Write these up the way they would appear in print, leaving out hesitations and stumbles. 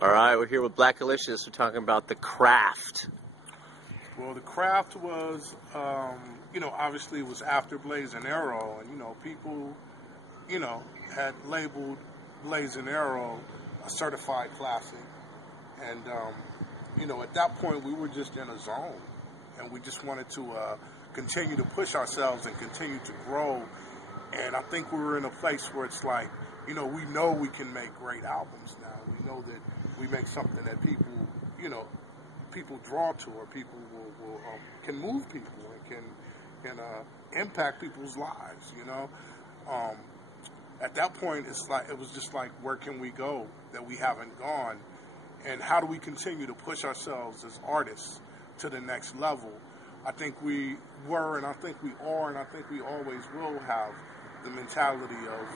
All right, we're here with Black Alicious. We're talking about the craft. Well, the craft was, obviously it was after Blazing Arrow, and, people, had labeled Blazing Arrow a certified classic. And, at that point we were just in a zone, and we just wanted to continue to push ourselves and continue to grow. And I think we were in a place where it's like, we know we can make great albums now. We know that we make something that people draw to, or people will can move people and can impact people's lives. At that point, it was just like, where can we go that we haven't gone, and how do we continue to push ourselves as artists to the next level? I think we were, and I think we are, and I think we always will have the mentality of,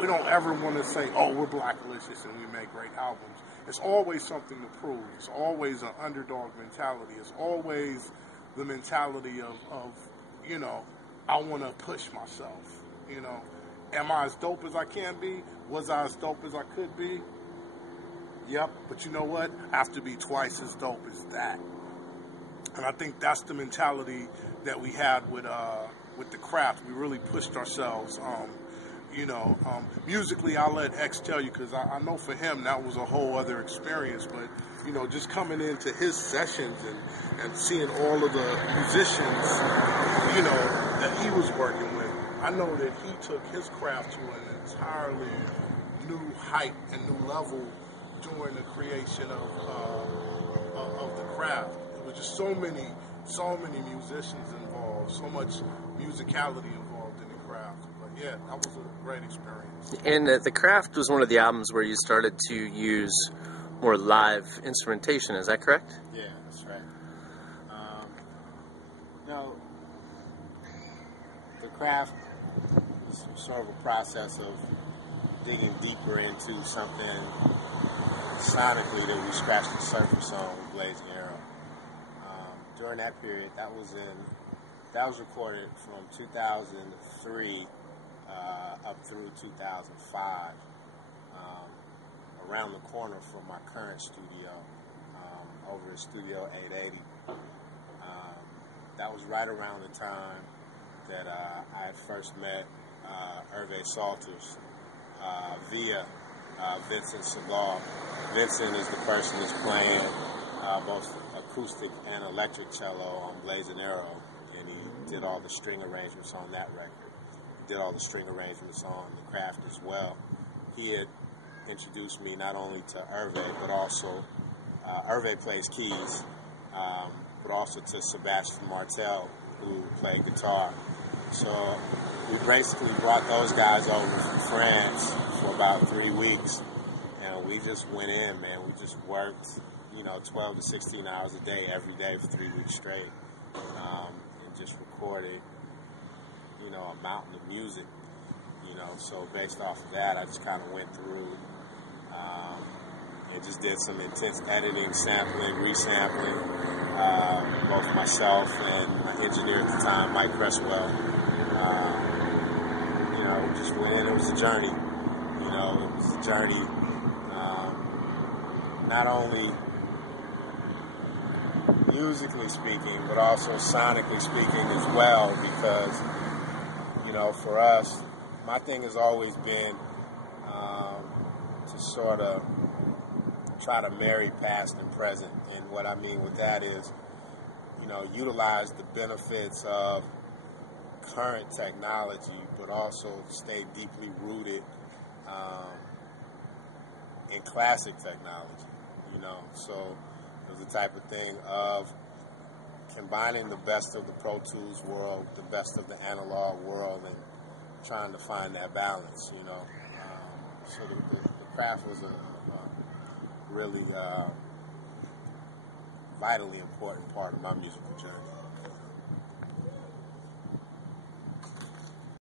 we don't ever want to say, oh, we're Black Alicious and we make great albums. It's always something to prove. It's always an underdog mentality. It's always the mentality of I want to push myself. Am I as dope as I can be? Was I as dope as I could be? Yep. But you know what? I have to be twice as dope as that. And I think that's the mentality that we had with the craft. We really pushed ourselves. Musically, I'll let X tell you, because I know for him that was a whole other experience. But just coming into his sessions and seeing all of the musicians, that he was working with, I know that he took his craft to an entirely new height and new level during the creation of the craft. There was just so many musicians involved, so much musicality involved in the craft. But yeah, that was a great experience. And the craft was one of the albums where you started to use more live instrumentation. Is that correct? Yeah, that's right. The craft was sort of a process of digging deeper into something sonically that we scratched the surface on with Blazing Arrow. During that period, that was recorded from 2003 up through 2005, around the corner from my current studio, over at Studio 880. That was right around the time that I had first met Hervé Salters via Vincent Segal. Vincent is the person that's playing both acoustic and electric cello on Blazing Arrow, and he did all the string arrangements on that record. He did all the string arrangements on the craft as well. He had introduced me not only to Hervé, but also Hervé plays keys, but also to Sebastian Martel, who played guitar. So we basically brought those guys over from France for about 3 weeks, and we just went in, man. We just worked, 12 to 16 hours a day, every day for 3 weeks straight, and just recorded, a mountain of music, So based off of that, I just kind of went through and just did some intense editing, sampling, resampling, both myself and my engineer at the time, Mike Cresswell. We just went in. It was a journey. It was a journey, not only musically speaking, but also sonically speaking as well, because, for us, my thing has always been to sort of try to marry past and present. And what I mean with that is, utilize the benefits of current technology, but also stay deeply rooted in classic technology, So it was the type of thing of combining the best of the Pro Tools world, the best of the analog world, and trying to find that balance, So the craft was a really vitally important part of my musical journey.